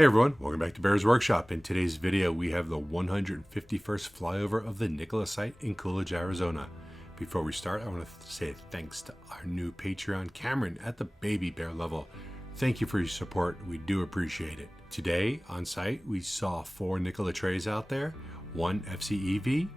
Hey everyone, welcome back to Bear's Workshop. In today's video, we have the 151st flyover of the Nikola site in Coolidge, Arizona. Before we start, I want to say thanks to our new Patreon, Cameron, at the baby bear level. Thank you for your support. We do appreciate it. Today on site, we saw 4 Nikola trays out there, 1 FCEV,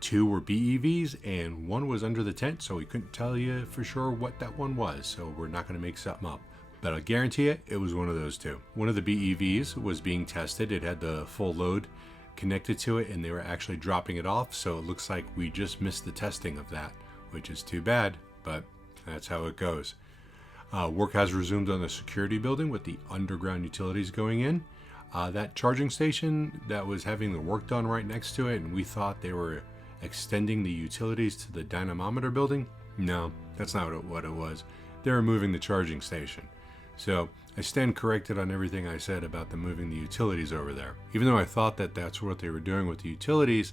2 were BEVs, and 1 was under the tent, so we couldn't tell you for sure what that one was, so we're not going to make something up. But I'll guarantee it was one of those 2. One of the BEVs was being tested. It had the full load connected to it, and they were actually dropping it off, so it looks like we just missed the testing of that, which is too bad, but that's how it goes. Work has resumed on the security building with the underground utilities going in. That charging station that was having the work done right next to it, and we thought they were extending the utilities to the dynamometer building. No, that's not what it was. They were moving the charging station. So I stand corrected on everything I said about them moving the utilities over there. Even though I thought that that's what they were doing with the utilities,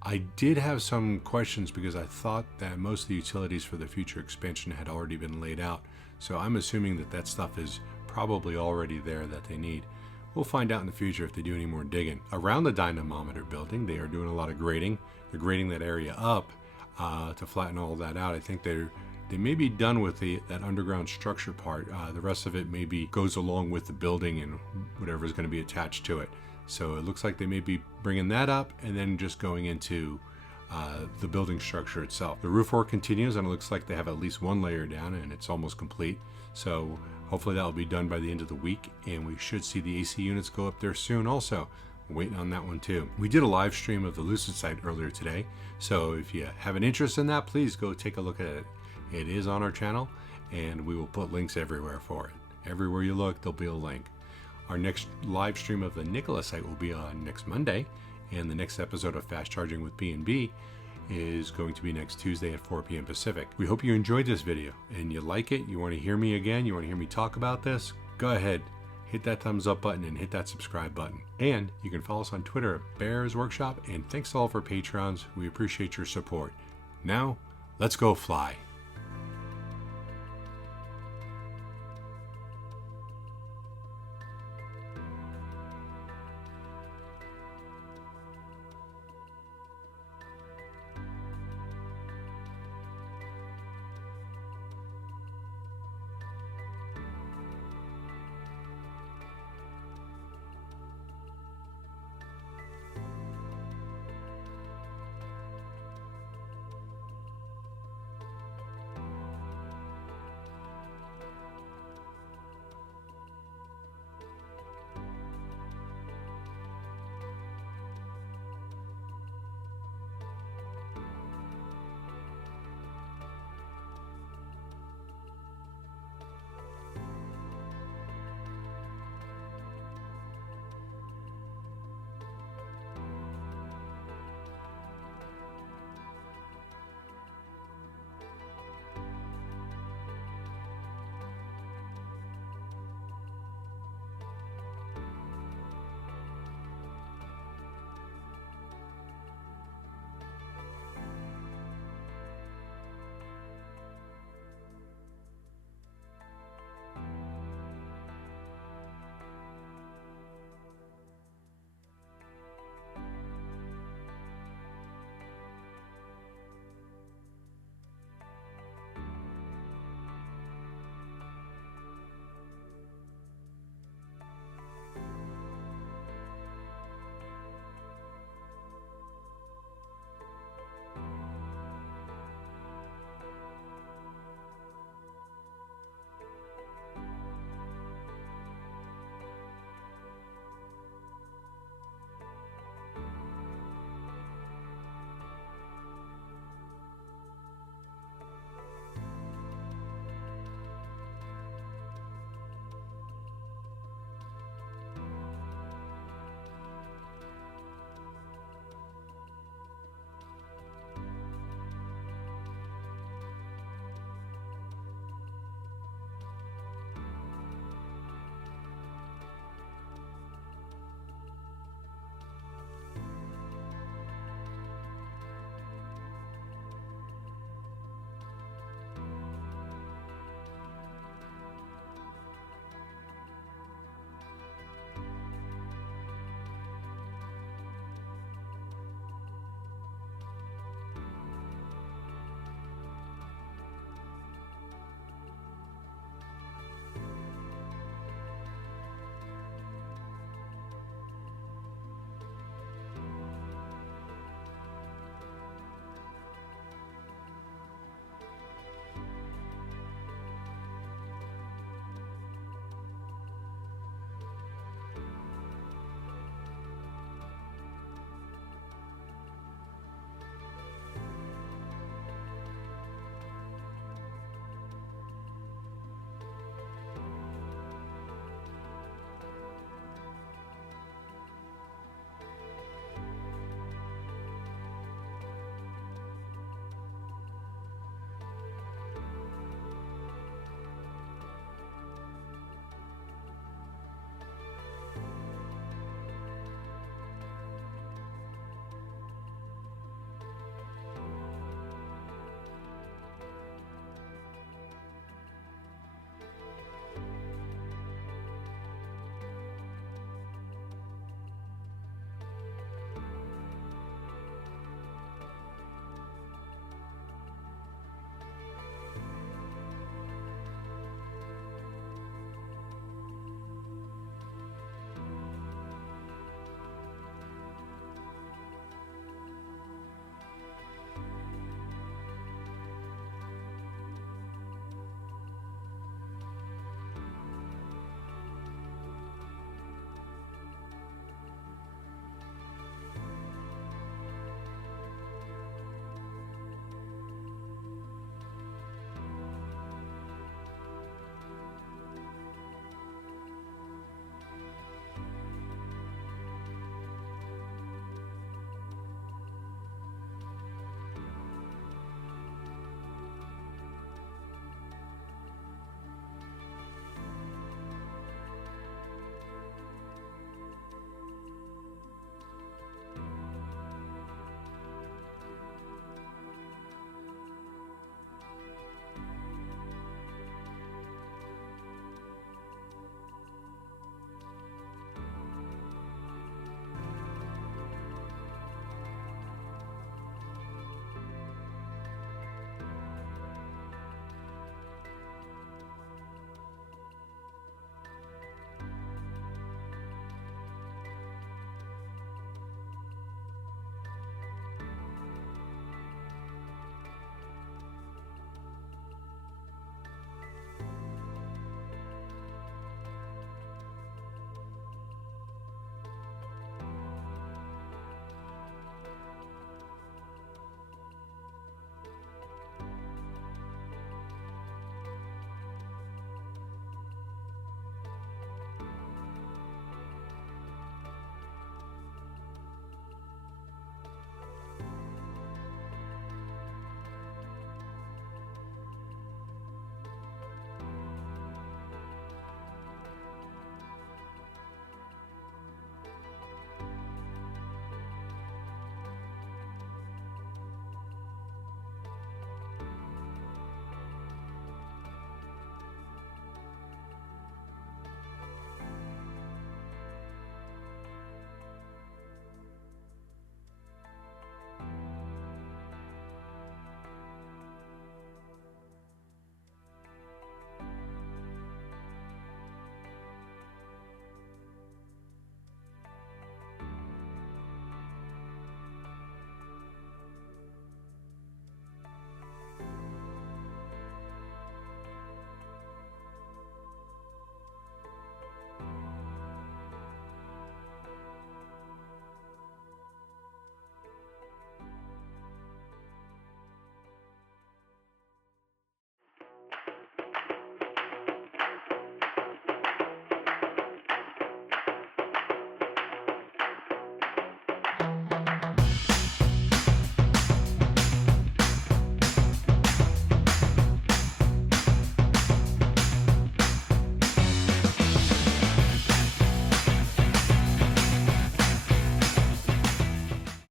I did have some questions because I thought that most of the utilities for the future expansion had already been laid out. So I'm assuming that that stuff is probably already there that they need. We'll find out in the future if they do any more digging. Around the dynamometer building, they are doing a lot of grading. They're grading that area up to flatten all that out. I think they may be done with that underground structure part. The rest of it maybe goes along with the building and whatever is going to be attached to it. So it looks like they may be bringing that up and then just going into the building structure itself. The roof work continues, and it looks like they have at least 1 layer down and it's almost complete. So hopefully that will be done by the end of the week, and we should see the AC units go up there soon also. I'm waiting on that one too. We did a live stream of the Lucid site earlier today, so if you have an interest in that, please go take a look at it. It is on our channel, and we will put links everywhere for it. Everywhere you look, there'll be a link. Our next live stream of the Nikola site will be on next Monday, and the next episode of Fast Charging with B&B is going to be next Tuesday at 4 p.m. Pacific. We hope you enjoyed this video, and you like it, you want to hear me again, you want to hear me talk about this, go ahead, hit that thumbs up button and hit that subscribe button. And you can follow us on Twitter at Bears Workshop, and thanks to all of our Patrons. We appreciate your support. Now, let's go fly.